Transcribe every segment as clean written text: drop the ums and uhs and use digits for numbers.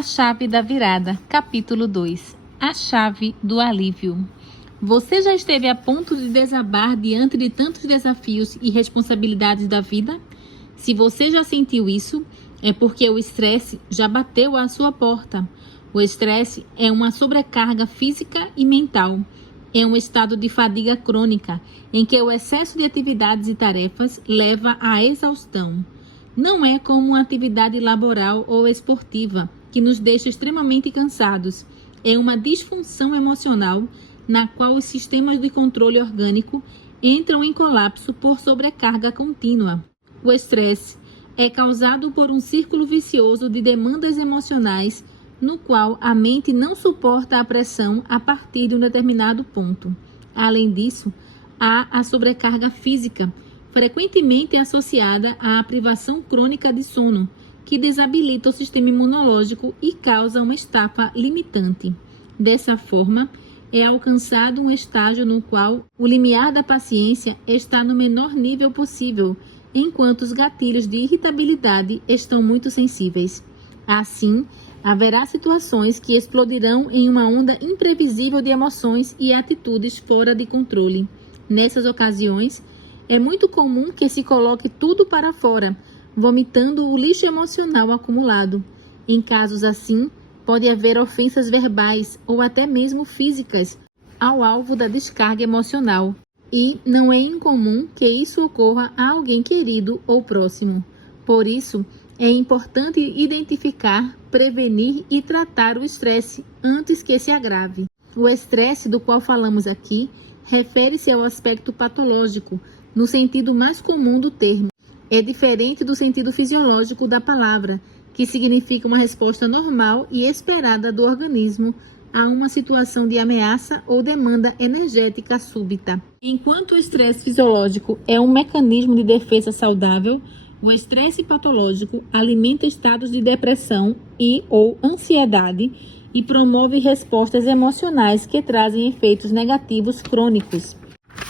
A chave da virada, capítulo 2. A chave do alívio. Você já esteve a ponto de desabar diante de tantos desafios e responsabilidades da vida? Se você já sentiu isso, é porque o estresse já bateu à sua porta. O estresse é uma sobrecarga física e mental. É um estado de fadiga crônica, em que o excesso de atividades e tarefas leva à exaustão. Não é como uma atividade laboral ou esportiva, que nos deixa extremamente cansados. É uma disfunção emocional na qual os sistemas de controle orgânico entram em colapso por sobrecarga contínua. O estresse é causado por um círculo vicioso de demandas emocionais no qual a mente não suporta a pressão a partir de um determinado ponto. Além disso, há a sobrecarga física, frequentemente associada à privação crônica de sono, que desabilita o sistema imunológico e causa uma estafa limitante. Dessa forma, é alcançado um estágio no qual o limiar da paciência está no menor nível possível, enquanto os gatilhos de irritabilidade estão muito sensíveis. Assim, haverá situações que explodirão em uma onda imprevisível de emoções e atitudes fora de controle. Nessas ocasiões, é muito comum que se coloque tudo para fora, vomitando o lixo emocional acumulado. Em casos assim, pode haver ofensas verbais ou até mesmo físicas ao alvo da descarga emocional. E não é incomum que isso ocorra a alguém querido ou próximo. Por isso, é importante identificar, prevenir e tratar o estresse antes que se agrave. O estresse do qual falamos aqui refere-se ao aspecto patológico, no sentido mais comum do termo. É diferente do sentido fisiológico da palavra, que significa uma resposta normal e esperada do organismo a uma situação de ameaça ou demanda energética súbita. Enquanto o estresse fisiológico é um mecanismo de defesa saudável, o estresse patológico alimenta estados de depressão ou ansiedade e promove respostas emocionais que trazem efeitos negativos crônicos.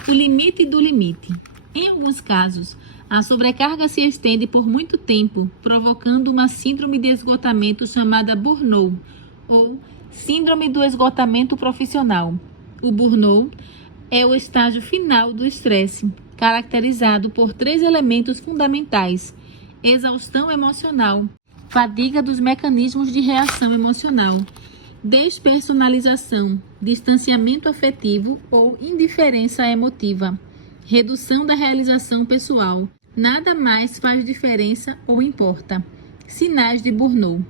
O limite do limite. Em alguns casos, a sobrecarga se estende por muito tempo, provocando uma síndrome de esgotamento chamada burnout, ou síndrome do esgotamento profissional. O burnout é o estágio final do estresse, caracterizado por 3 elementos fundamentais: exaustão emocional, fadiga dos mecanismos de reação emocional, despersonalização, distanciamento afetivo ou indiferença emotiva, redução da realização pessoal. Nada mais faz diferença ou importa. Sinais de burnout: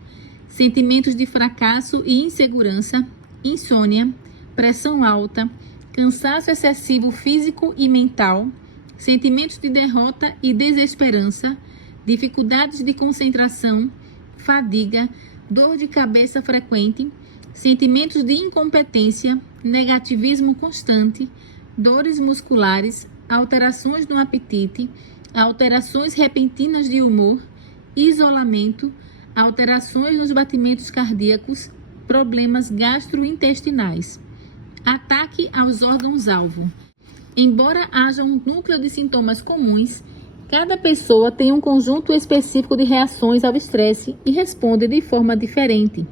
sentimentos de fracasso e insegurança, insônia, pressão alta, cansaço excessivo físico e mental, sentimentos de derrota e desesperança, dificuldades de concentração, fadiga, dor de cabeça frequente, sentimentos de incompetência, negativismo constante, dores musculares, alterações no apetite, alterações repentinas de humor, isolamento, alterações nos batimentos cardíacos, problemas gastrointestinais. Ataque aos órgãos-alvo. Embora haja um núcleo de sintomas comuns, cada pessoa tem um conjunto específico de reações ao estresse e responde de forma diferente.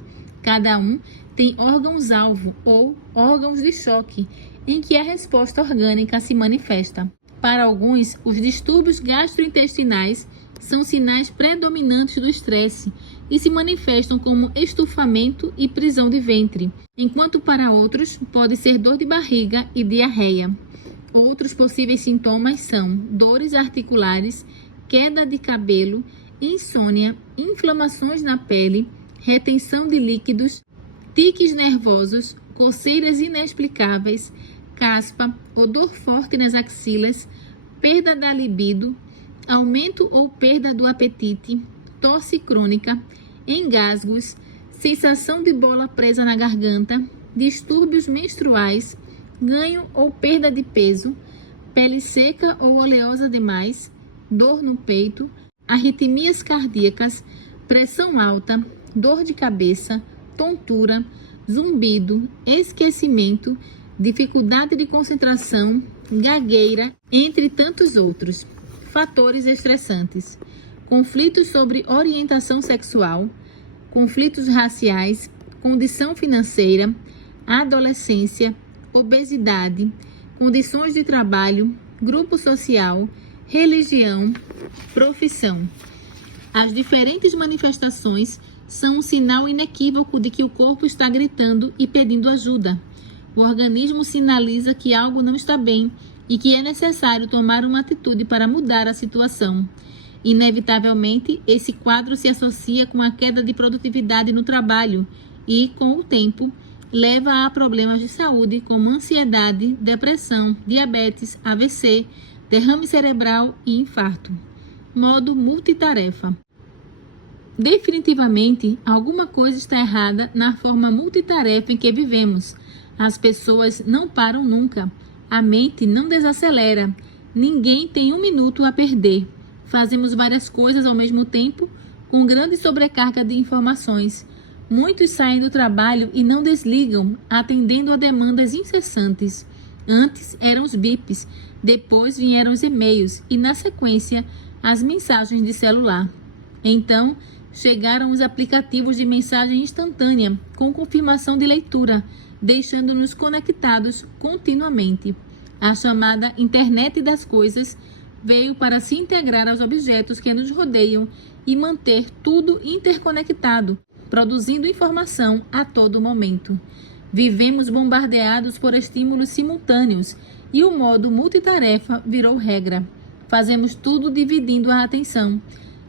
Cada um tem órgãos-alvo ou órgãos de choque, em que a resposta orgânica se manifesta. Para alguns, os distúrbios gastrointestinais são sinais predominantes do estresse e se manifestam como estufamento e prisão de ventre, enquanto para outros pode ser dor de barriga e diarreia. Outros possíveis sintomas são dores articulares, queda de cabelo, insônia, inflamações na pele, retenção de líquidos, tiques nervosos, coceiras inexplicáveis, caspa, odor forte nas axilas, perda da libido, aumento ou perda do apetite, tosse crônica, engasgos, sensação de bola presa na garganta, distúrbios menstruais, ganho ou perda de peso, pele seca ou oleosa demais, dor no peito, arritmias cardíacas, pressão alta, dor de cabeça, tontura, zumbido, esquecimento, dificuldade de concentração, gagueira, entre tantos outros. Fatores estressantes: conflitos sobre orientação sexual, conflitos raciais, condição financeira, adolescência, obesidade, condições de trabalho, grupo social, religião, profissão. As diferentes manifestações são um sinal inequívoco de que o corpo está gritando e pedindo ajuda. O organismo sinaliza que algo não está bem e que é necessário tomar uma atitude para mudar a situação. Inevitavelmente, esse quadro se associa com a queda de produtividade no trabalho e, com o tempo, leva a problemas de saúde como ansiedade, depressão, diabetes, AVC, derrame cerebral e infarto. Modo multitarefa. Definitivamente, alguma coisa está errada na forma multitarefa em que vivemos. As pessoas não param nunca. A mente não desacelera. Ninguém tem um minuto a perder. Fazemos várias coisas ao mesmo tempo, com grande sobrecarga de informações. Muitos saem do trabalho e não desligam, atendendo a demandas incessantes. Antes eram os bips, depois vieram os e-mails e, na sequência, as mensagens de celular. Então, chegaram os aplicativos de mensagem instantânea, com confirmação de leitura, deixando-nos conectados continuamente. A chamada Internet das Coisas veio para se integrar aos objetos que nos rodeiam e manter tudo interconectado, produzindo informação a todo momento. Vivemos bombardeados por estímulos simultâneos e o modo multitarefa virou regra. Fazemos tudo dividindo a atenção.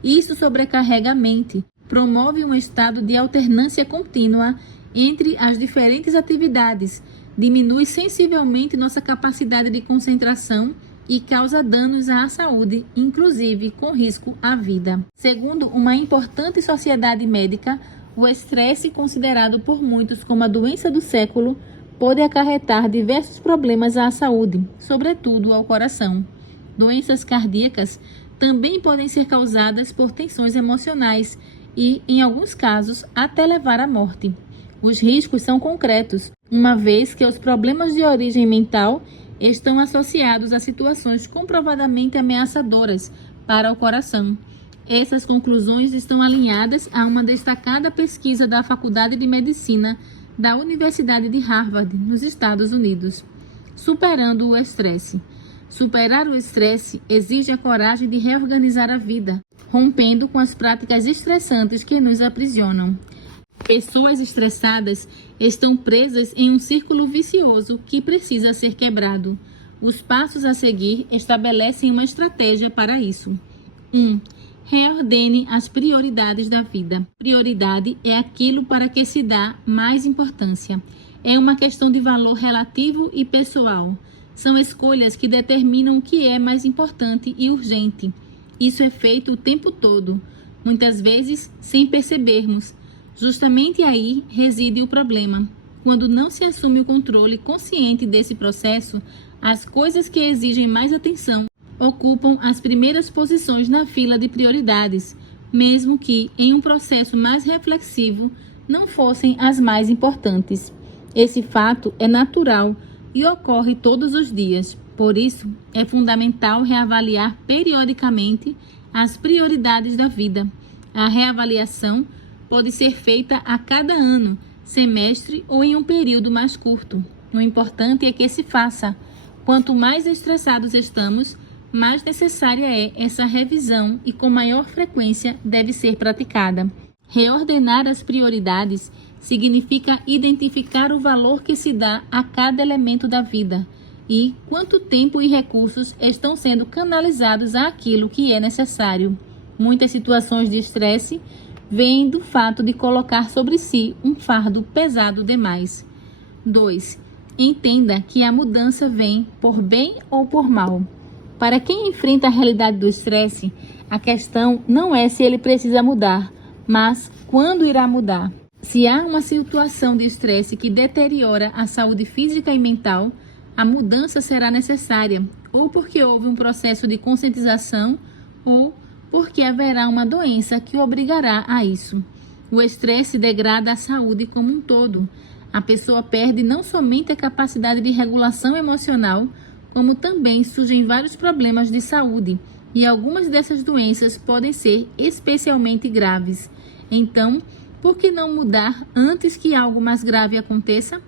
Isso sobrecarrega a mente, promove um estado de alternância contínua entre as diferentes atividades, diminui sensivelmente nossa capacidade de concentração e causa danos à saúde, inclusive com risco à vida. Segundo uma importante sociedade médica, o estresse, considerado por muitos como a doença do século, pode acarretar diversos problemas à saúde, sobretudo ao coração. Doenças cardíacas também podem ser causadas por tensões emocionais e, em alguns casos, até levar à morte. Os riscos são concretos, uma vez que os problemas de origem mental estão associados a situações comprovadamente ameaçadoras para o coração. Essas conclusões estão alinhadas a uma destacada pesquisa da Faculdade de Medicina da Universidade de Harvard, nos Estados Unidos. Superando o estresse. Superar o estresse exige a coragem de reorganizar a vida, rompendo com as práticas estressantes que nos aprisionam. Pessoas estressadas estão presas em um círculo vicioso que precisa ser quebrado. Os passos a seguir estabelecem uma estratégia para isso. 1. Reordene as prioridades da vida. Prioridade é aquilo para que se dá mais importância. É uma questão de valor relativo e pessoal. São escolhas que determinam o que é mais importante e urgente. Isso é feito o tempo todo, muitas vezes sem percebermos. Justamente aí reside o problema. Quando não se assume o controle consciente desse processo, as coisas que exigem mais atenção ocupam as primeiras posições na fila de prioridades, mesmo que, em um processo mais reflexivo, não fossem as mais importantes. Esse fato é natural e ocorre todos os dias. Por isso, é fundamental reavaliar periodicamente as prioridades da vida. A reavaliação pode ser feita a cada ano, semestre ou em um período mais curto. O importante é que se faça. Quanto mais estressados estamos, mais necessária é essa revisão e com maior frequência deve ser praticada. Reordenar as prioridades significa identificar o valor que se dá a cada elemento da vida e quanto tempo e recursos estão sendo canalizados àquilo que é necessário. Muitas situações de estresse vêm do fato de colocar sobre si um fardo pesado demais. 2. Entenda que a mudança vem por bem ou por mal. Para quem enfrenta a realidade do estresse, a questão não é se ele precisa mudar, mas quando irá mudar. Se há uma situação de estresse que deteriora a saúde física e mental, a mudança será necessária, ou porque houve um processo de conscientização, ou porque haverá uma doença que obrigará a isso. O estresse degrada a saúde como um todo. A pessoa perde não somente a capacidade de regulação emocional, como também surgem vários problemas de saúde, e algumas dessas doenças podem ser especialmente graves. Então, Por que não mudar antes que algo mais grave aconteça?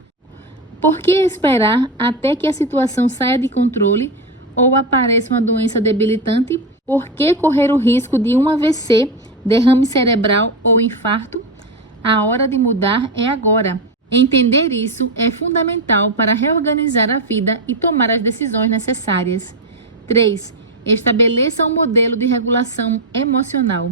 Por que esperar até que a situação saia de controle ou apareça uma doença debilitante? Por que correr o risco de um AVC, derrame cerebral ou infarto? A hora de mudar é agora. Entender isso é fundamental para reorganizar a vida e tomar as decisões necessárias. 3. Estabeleça um modelo de regulação emocional.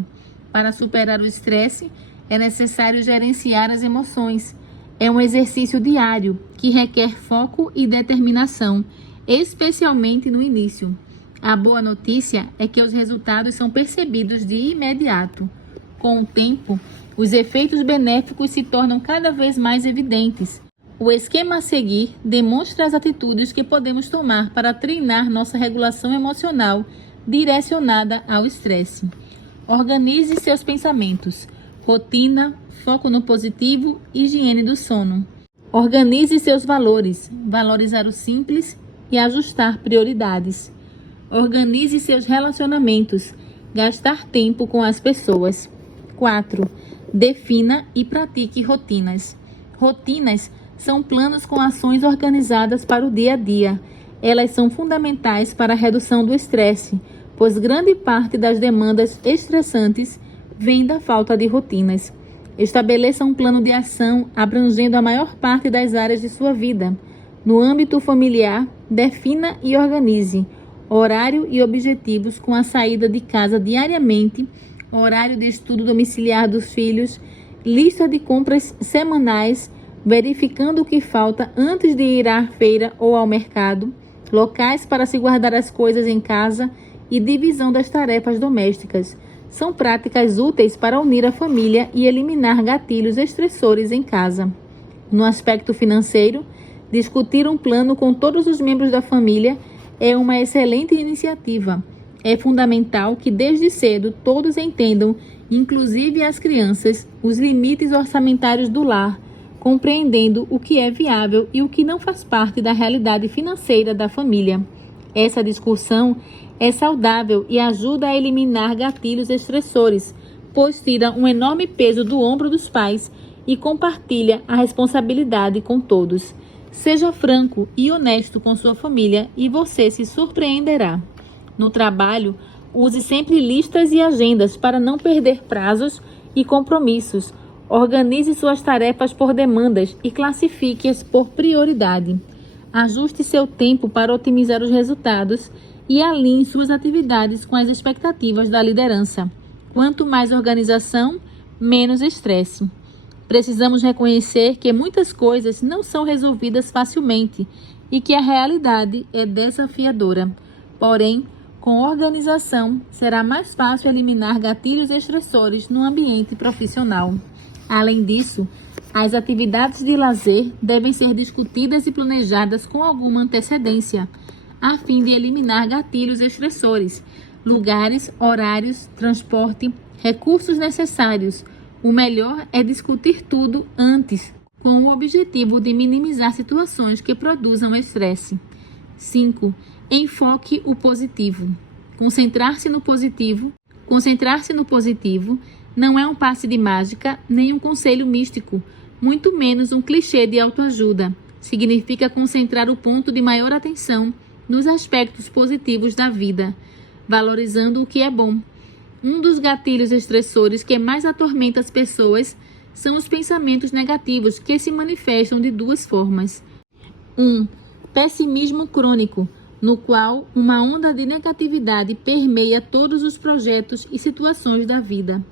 Para superar o estresse, é necessário gerenciar as emoções. É um exercício diário que requer foco e determinação, especialmente no início. A boa notícia é que os resultados são percebidos de imediato. Com o tempo, os efeitos benéficos se tornam cada vez mais evidentes. O esquema a seguir demonstra as atitudes que podemos tomar para treinar nossa regulação emocional direcionada ao estresse. Organize seus pensamentos. Rotina, foco no positivo, higiene do sono. Organize seus valores, valorizar o simples e ajustar prioridades. Organize seus relacionamentos, gastar tempo com as pessoas. 4. Defina e pratique rotinas. Rotinas são planos com ações organizadas para o dia a dia. Elas são fundamentais para a redução do estresse, pois grande parte das demandas estressantes vem da falta de rotinas. Estabeleça um plano de ação abrangendo a maior parte das áreas de sua vida. No âmbito familiar, defina e organize horário e objetivos com a saída de casa diariamente, horário de estudo domiciliar dos filhos, lista de compras semanais, verificando o que falta antes de ir à feira ou ao mercado, locais para se guardar as coisas em casa e divisão das tarefas domésticas. São práticas úteis para unir a família e eliminar gatilhos estressores em casa. No aspecto financeiro, discutir um plano com todos os membros da família é uma excelente iniciativa. É fundamental que desde cedo todos entendam, inclusive as crianças, os limites orçamentários do lar, compreendendo o que é viável e o que não faz parte da realidade financeira da família. Essa discussão é saudável e ajuda a eliminar gatilhos estressores, pois tira um enorme peso do ombro dos pais e compartilha a responsabilidade com todos. Seja franco e honesto com sua família e você se surpreenderá. No trabalho, use sempre listas e agendas para não perder prazos e compromissos. Organize suas tarefas por demandas e classifique-as por prioridade. Ajuste seu tempo para otimizar os resultados e alinhe suas atividades com as expectativas da liderança. Quanto mais organização, menos estresse. Precisamos reconhecer que muitas coisas não são resolvidas facilmente e que a realidade é desafiadora. Porém, com organização, será mais fácil eliminar gatilhos estressores no ambiente profissional. Além disso, as atividades de lazer devem ser discutidas e planejadas com alguma antecedência, a fim de eliminar gatilhos estressores, lugares, horários, transporte, recursos necessários. O melhor é discutir tudo antes, com o objetivo de minimizar situações que produzam estresse. 5. Enfoque o positivo. Concentrar-se no positivo não é um passe de mágica, nem um conselho místico, muito menos um clichê de autoajuda. Significa concentrar o ponto de maior atenção nos aspectos positivos da vida, valorizando o que é bom. Um dos gatilhos estressores que mais atormenta as pessoas são os pensamentos negativos, que se manifestam de duas formas. 1. Pessimismo crônico, no qual uma onda de negatividade permeia todos os projetos e situações da vida.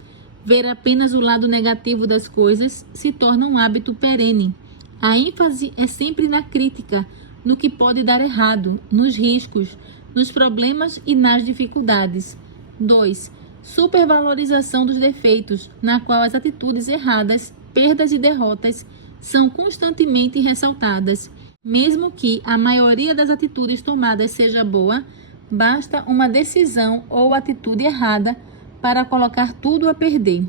Ver apenas o lado negativo das coisas se torna um hábito perene. A ênfase é sempre na crítica, no que pode dar errado, nos riscos, nos problemas e nas dificuldades. 2. Supervalorização dos defeitos, na qual as atitudes erradas, perdas e derrotas são constantemente ressaltadas. Mesmo que a maioria das atitudes tomadas seja boa, basta uma decisão ou atitude errada para colocar tudo a perder.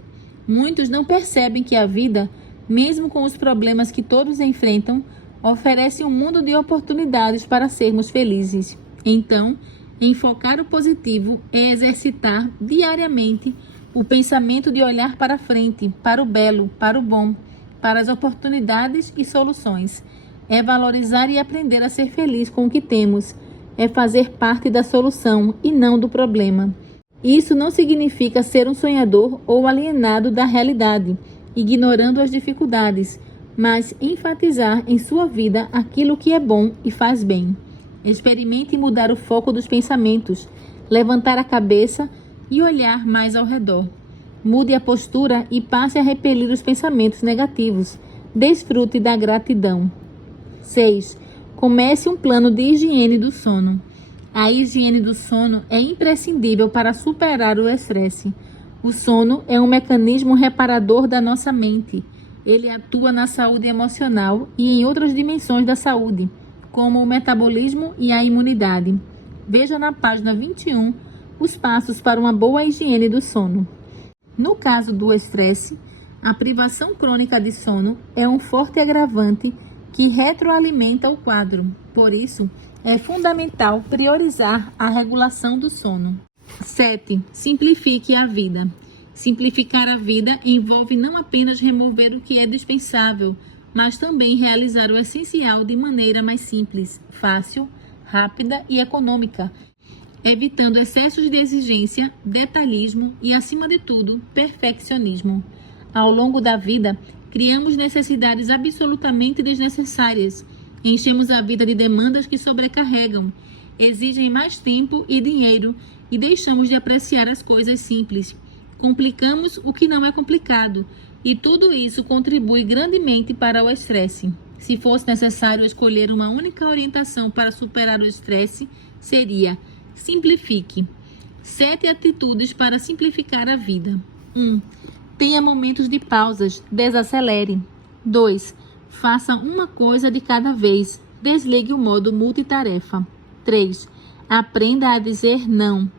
Muitos não percebem que a vida, mesmo com os problemas que todos enfrentam, oferece um mundo de oportunidades para sermos felizes. Então, enfocar o positivo é exercitar diariamente O pensamento de olhar para frente, para o belo, para o bom, para as oportunidades e soluções. É valorizar e aprender a ser feliz com o que temos. É fazer parte da solução e não do problema. Isso não significa ser um sonhador ou alienado da realidade, ignorando as dificuldades, mas enfatizar em sua vida aquilo que é bom e faz bem. Experimente mudar o foco dos pensamentos, levantar a cabeça e olhar mais ao redor. Mude a postura e passe a repelir os pensamentos negativos. Desfrute da gratidão. 6. Comece um plano de higiene do sono. A higiene do sono é imprescindível para superar o estresse. O sono é um mecanismo reparador da nossa mente. Ele atua na saúde emocional e em outras dimensões da saúde, como o metabolismo e a imunidade. Veja na página 21 os passos para uma boa higiene do sono. No caso do estresse, a privação crônica de sono é um forte agravante que retroalimenta o quadro. Por isso, é fundamental priorizar a regulação do sono. 7. Simplifique a vida. Simplificar a vida envolve não apenas remover o que é dispensável, mas também realizar o essencial de maneira mais simples, fácil, rápida e econômica, evitando excessos de exigência, detalhismo e, acima de tudo, perfeccionismo. Ao longo da vida, criamos necessidades absolutamente desnecessárias. Enchemos a vida de demandas que sobrecarregam, exigem mais tempo e dinheiro e deixamos de apreciar as coisas simples. Complicamos o que não é complicado e tudo isso contribui grandemente para o estresse. Se fosse necessário escolher uma única orientação para superar o estresse, seria: simplifique. 7 atitudes para simplificar a vida. 1. Tenha momentos de pausas, desacelere. 2. Faça uma coisa de cada vez, desligue o modo multitarefa. 3. Aprenda a dizer não.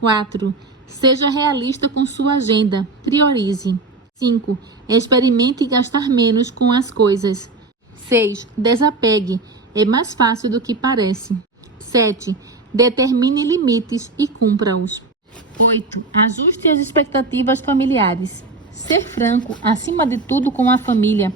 4. Seja realista com sua agenda, priorize. 5. Experimente gastar menos com as coisas. 6. Desapegue, é mais fácil do que parece. 7. Determine limites e cumpra-os. 8. Ajuste as expectativas familiares. Ser franco, acima de tudo, com a família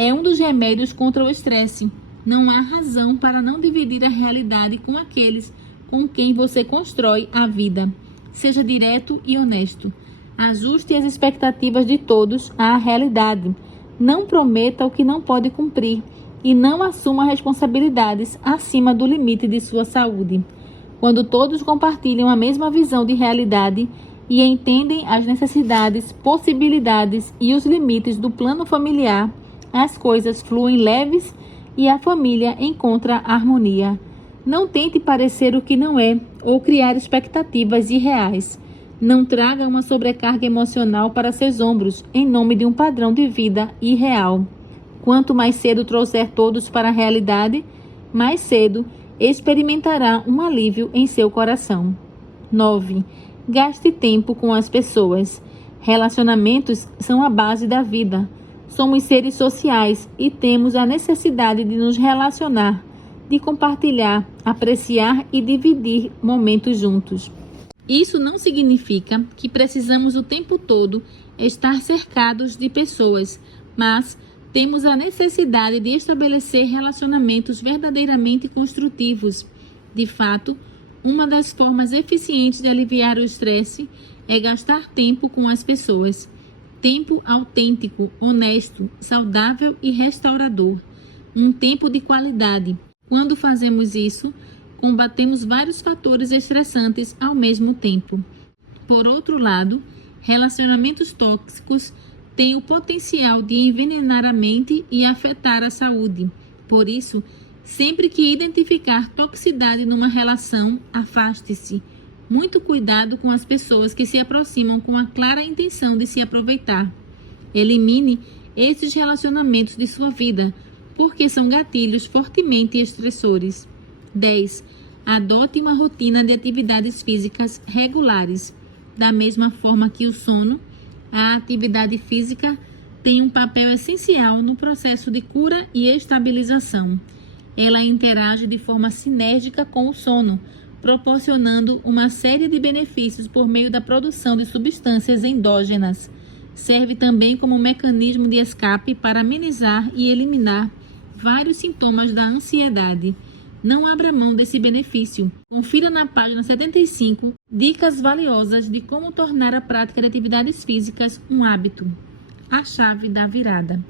é um dos remédios contra o estresse. Não há razão para não dividir a realidade com aqueles com quem você constrói a vida. Seja direto e honesto. Ajuste as expectativas de todos à realidade. Não prometa o que não pode cumprir e não assuma responsabilidades acima do limite de sua saúde. Quando todos compartilham a mesma visão de realidade e entendem as necessidades, possibilidades e os limites do plano familiar, as coisas fluem leves e a família encontra harmonia. Não tente parecer o que não é ou criar expectativas irreais. Não traga uma sobrecarga emocional para seus ombros em nome de um padrão de vida irreal. Quanto mais cedo trouxer todos para a realidade, mais cedo experimentará um alívio em seu coração. 9. Gaste tempo com as pessoas. Relacionamentos são a base da vida. Somos seres sociais e temos a necessidade de nos relacionar, de compartilhar, apreciar e dividir momentos juntos. Isso não significa que precisamos o tempo todo estar cercados de pessoas, mas temos a necessidade de estabelecer relacionamentos verdadeiramente construtivos. De fato, uma das formas eficientes de aliviar o estresse é gastar tempo com as pessoas. Tempo autêntico, honesto, saudável e restaurador. Um tempo de qualidade. Quando fazemos isso, combatemos vários fatores estressantes ao mesmo tempo. Por outro lado, relacionamentos tóxicos têm o potencial de envenenar a mente e afetar a saúde. Por isso, sempre que identificar toxicidade numa relação, afaste-se. Muito cuidado com as pessoas que se aproximam com a clara intenção de se aproveitar. Elimine esses relacionamentos de sua vida, porque são gatilhos fortemente estressores. 10. Adote uma rotina de atividades físicas regulares. Da mesma forma que o sono, a atividade física tem um papel essencial no processo de cura e estabilização. Ela interage de forma sinérgica com o sono, proporcionando uma série de benefícios por meio da produção de substâncias endógenas. Serve também como um mecanismo de escape para amenizar e eliminar vários sintomas da ansiedade. Não abra mão desse benefício. Confira na página 75 dicas valiosas de como tornar a prática de atividades físicas um hábito. A chave da virada.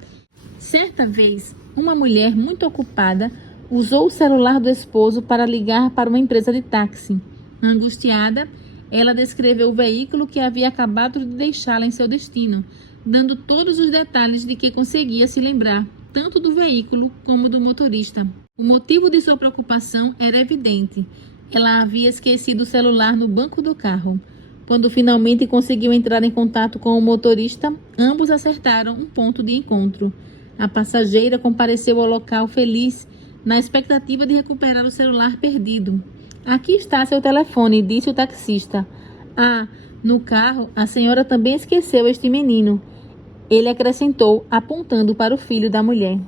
Certa vez, uma mulher muito ocupada usou o celular do esposo para ligar para uma empresa de táxi. Angustiada, ela descreveu o veículo que havia acabado de deixá-la em seu destino, dando todos os detalhes de que conseguia se lembrar, tanto do veículo como do motorista. O motivo de sua preocupação era evidente. Ela havia esquecido o celular no banco do carro. Quando finalmente conseguiu entrar em contato com o motorista, ambos acertaram um ponto de encontro. A passageira compareceu ao local feliz, na expectativa de recuperar o celular perdido. Aqui está seu telefone, disse o taxista. Ah, no carro, a senhora também esqueceu este menino. Ele acrescentou, apontando para o filho da mulher.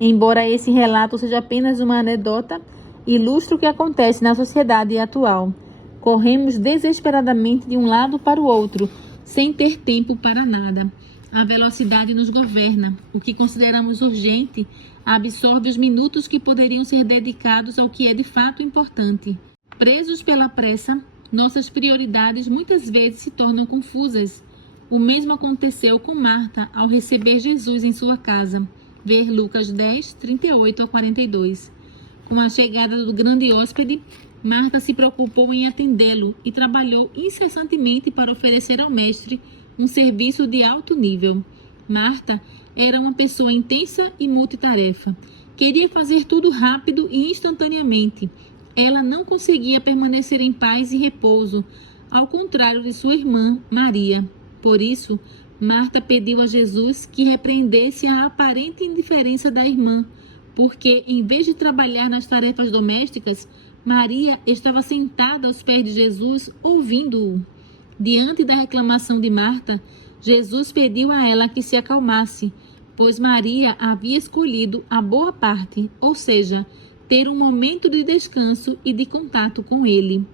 Embora esse relato seja apenas uma anedota, ilustra o que acontece na sociedade atual. Corremos desesperadamente de um lado para o outro, sem ter tempo para nada. A velocidade nos governa. O que consideramos urgente absorve os minutos que poderiam ser dedicados ao que é de fato importante. Presos pela pressa, nossas prioridades muitas vezes se tornam confusas. O mesmo aconteceu com Marta ao receber Jesus em sua casa. Ver Lucas 10, 38 a 42. Com a chegada do grande hóspede, Marta se preocupou em atendê-lo e trabalhou incessantemente para oferecer ao mestre um serviço de alto nível. Marta era uma pessoa intensa e multitarefa. Queria fazer tudo rápido e instantaneamente. Ela não conseguia permanecer em paz e repouso, ao contrário de sua irmã, Maria. Por isso, Marta pediu a Jesus que repreendesse a aparente indiferença da irmã, porque, em vez de trabalhar nas tarefas domésticas, Maria estava sentada aos pés de Jesus, ouvindo-o. Diante da reclamação de Marta, Jesus pediu a ela que se acalmasse, pois Maria havia escolhido a boa parte, ou seja, ter um momento de descanso e de contato com ele.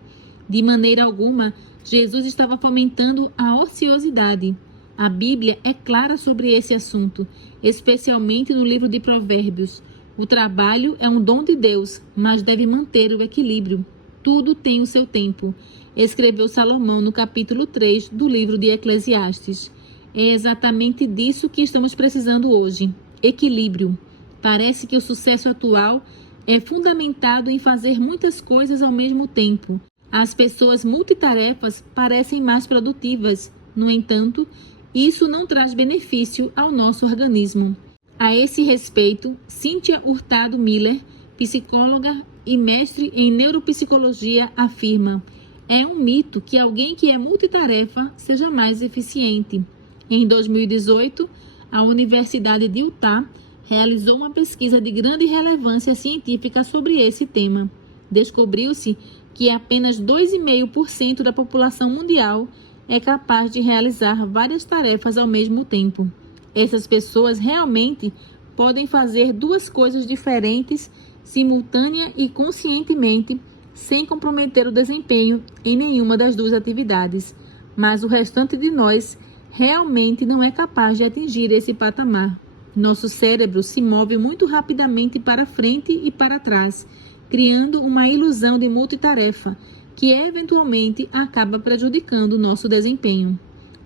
De maneira alguma, Jesus estava fomentando a ociosidade. A Bíblia é clara sobre esse assunto, especialmente no livro de Provérbios. O trabalho é um dom de Deus, mas deve manter o equilíbrio. Tudo tem o seu tempo, escreveu Salomão no capítulo 3 do livro de Eclesiastes. É exatamente disso que estamos precisando hoje: equilíbrio. Parece que o sucesso atual é fundamentado em fazer muitas coisas ao mesmo tempo. As pessoas multitarefas parecem mais produtivas. No entanto, isso não traz benefício ao nosso organismo. A esse respeito, Cynthia Hurtado Miller, psicóloga e mestre em neuropsicologia, afirma: é um mito que alguém que é multitarefa seja mais eficiente. Em 2018, a Universidade de Utah realizou uma pesquisa de grande relevância científica sobre esse tema. Descobriu-se que apenas 2,5% da população mundial é capaz de realizar várias tarefas ao mesmo tempo. Essas pessoas realmente podem fazer duas coisas diferentes, simultânea e conscientemente, sem comprometer o desempenho em nenhuma das duas atividades. Mas o restante de nós realmente não é capaz de atingir esse patamar. Nosso cérebro se move muito rapidamente para frente e para trás, criando uma ilusão de multitarefa, que eventualmente acaba prejudicando o nosso desempenho.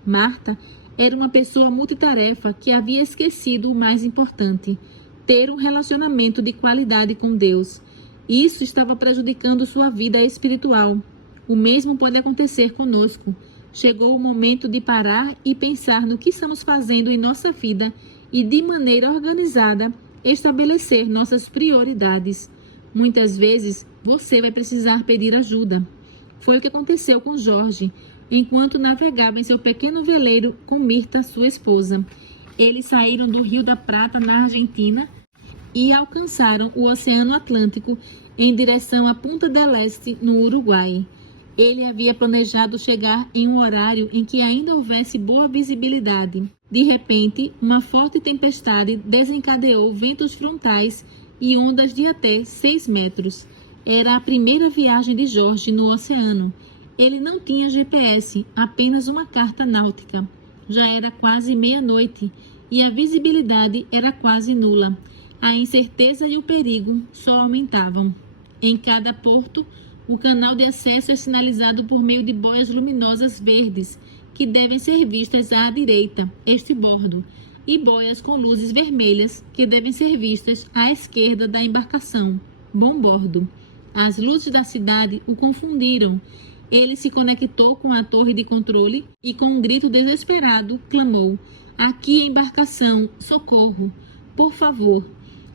Marta era uma pessoa multitarefa que havia esquecido o mais importante: ter um relacionamento de qualidade com Deus. Isso estava prejudicando sua vida espiritual. O mesmo pode acontecer conosco. Chegou o momento de parar e pensar no que estamos fazendo em nossa vida e, de maneira organizada, estabelecer nossas prioridades. Muitas vezes, você vai precisar pedir ajuda. Foi o que aconteceu com Jorge, enquanto navegava em seu pequeno veleiro com Mirta, sua esposa. Eles saíram do Rio da Prata, na Argentina, e alcançaram o Oceano Atlântico em direção à Punta del Este, no Uruguai. Ele havia planejado chegar em um horário em que ainda houvesse boa visibilidade. De repente, uma forte tempestade desencadeou ventos frontais e ondas de até 6 metros. Era a primeira viagem de Jorge no oceano. Ele não tinha GPS, apenas uma carta náutica. Já era quase meia-noite e a visibilidade era quase nula. A incerteza e o perigo só aumentavam. Em cada porto, o canal de acesso é sinalizado por meio de boias luminosas verdes, que devem ser vistas à direita, estribordo, e boias com luzes vermelhas, que devem ser vistas à esquerda da embarcação, bombordo. As luzes da cidade o confundiram. Ele se conectou com a torre de controle e, com um grito desesperado, clamou: "Aqui a embarcação, socorro! Por favor!"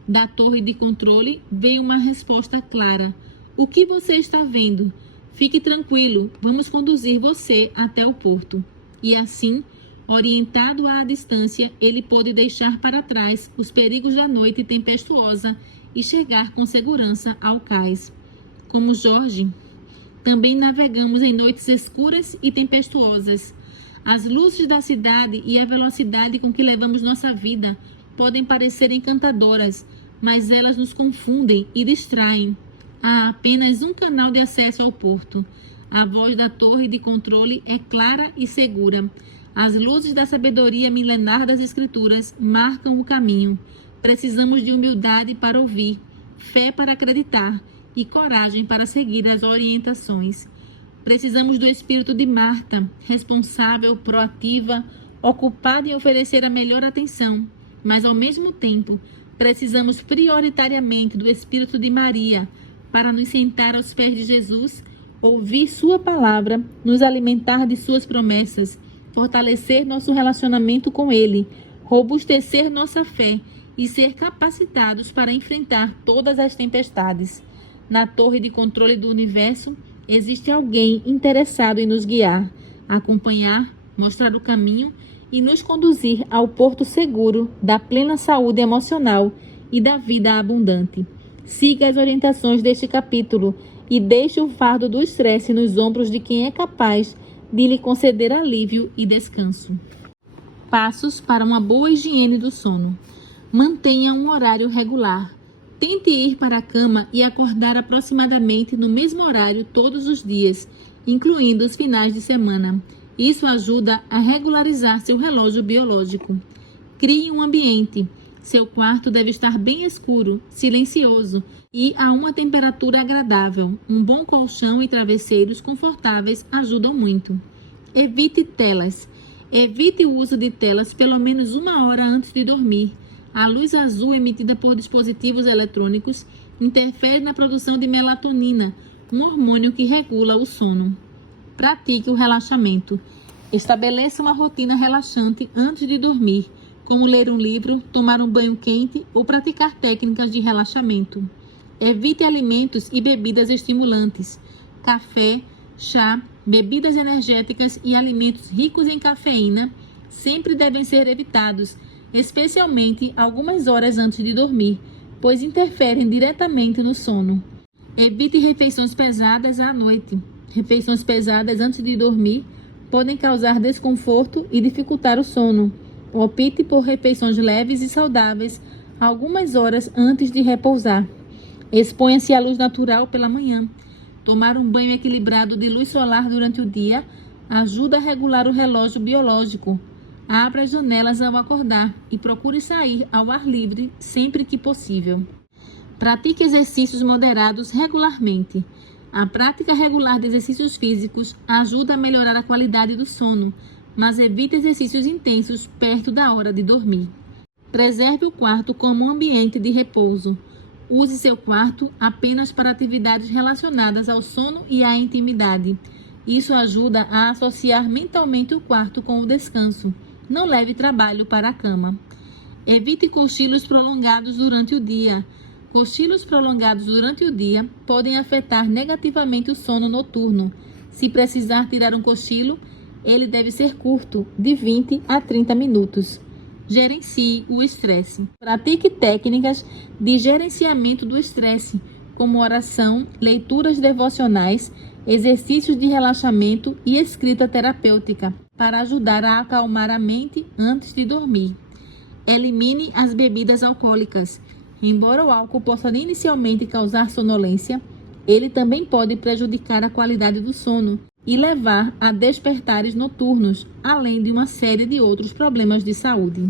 Da torre de controle veio uma resposta clara: "O que você está vendo? Fique tranquilo, vamos conduzir você até o porto." E assim, orientado à distância, ele pôde deixar para trás os perigos da noite tempestuosa e chegar com segurança ao cais. Como Jorge, também navegamos em noites escuras e tempestuosas. As luzes da cidade e a velocidade com que levamos nossa vida podem parecer encantadoras, mas elas nos confundem e distraem. Há apenas um canal de acesso ao porto. A voz da torre de controle é clara e segura. As luzes da sabedoria milenar das Escrituras marcam o caminho. Precisamos de humildade para ouvir, fé para acreditar e coragem para seguir as orientações. Precisamos do espírito de Marta, responsável, proativa, ocupada em oferecer a melhor atenção, mas ao mesmo tempo precisamos prioritariamente do espírito de Maria para nos sentar aos pés de Jesus, ouvir sua palavra, nos alimentar de suas promessas, fortalecer nosso relacionamento com Ele, robustecer nossa fé e ser capacitados para enfrentar todas as tempestades. Na torre de controle do universo, existe alguém interessado em nos guiar, acompanhar, mostrar o caminho e nos conduzir ao porto seguro da plena saúde emocional e da vida abundante. Siga as orientações deste capítulo e deixe o fardo do estresse nos ombros de quem é capaz de lhe conceder alívio e descanso. Passos para uma boa higiene do sono. Mantenha um horário regular. Tente ir para a cama e acordar aproximadamente no mesmo horário todos os dias, incluindo os finais de semana. Isso ajuda a regularizar seu relógio biológico. Crie um ambiente. Seu quarto deve estar bem escuro, silencioso e a uma temperatura agradável. Um bom colchão e travesseiros confortáveis ajudam muito. Evite telas. Evite o uso de telas pelo menos 1 hora antes de dormir. A luz azul emitida por dispositivos eletrônicos interfere na produção de melatonina, um hormônio que regula o sono. Pratique o relaxamento. Estabeleça uma rotina relaxante antes de dormir, como ler um livro, tomar um banho quente ou praticar técnicas de relaxamento. Evite alimentos e bebidas estimulantes. Café, chá, bebidas energéticas e alimentos ricos em cafeína sempre devem ser evitados, especialmente algumas horas antes de dormir, pois interferem diretamente no sono. Evite refeições pesadas à noite. Refeições pesadas antes de dormir podem causar desconforto e dificultar o sono. Opte por refeições leves e saudáveis algumas horas antes de repousar. Exponha-se à luz natural pela manhã. Tomar um banho equilibrado de luz solar durante o dia ajuda a regular o relógio biológico. Abra as janelas ao acordar e procure sair ao ar livre sempre que possível. Pratique exercícios moderados regularmente. A prática regular de exercícios físicos ajuda a melhorar a qualidade do sono, mas evite exercícios intensos perto da hora de dormir. Preserve o quarto como um ambiente de repouso. Use seu quarto apenas para atividades relacionadas ao sono e à intimidade. Isso ajuda a associar mentalmente o quarto com o descanso. Não leve trabalho para a cama. Evite cochilos prolongados durante o dia. Cochilos prolongados durante o dia podem afetar negativamente o sono noturno. Se precisar tirar um cochilo, ele deve ser curto, de 20 a 30 minutos. Gerencie o estresse. Pratique técnicas de gerenciamento do estresse, como oração, leituras devocionais, exercícios de relaxamento e escrita terapêutica, para ajudar a acalmar a mente antes de dormir. Elimine as bebidas alcoólicas. Embora o álcool possa inicialmente causar sonolência, Ele também pode prejudicar a qualidade do sono e levar a despertares noturnos, além de uma série de outros problemas de saúde.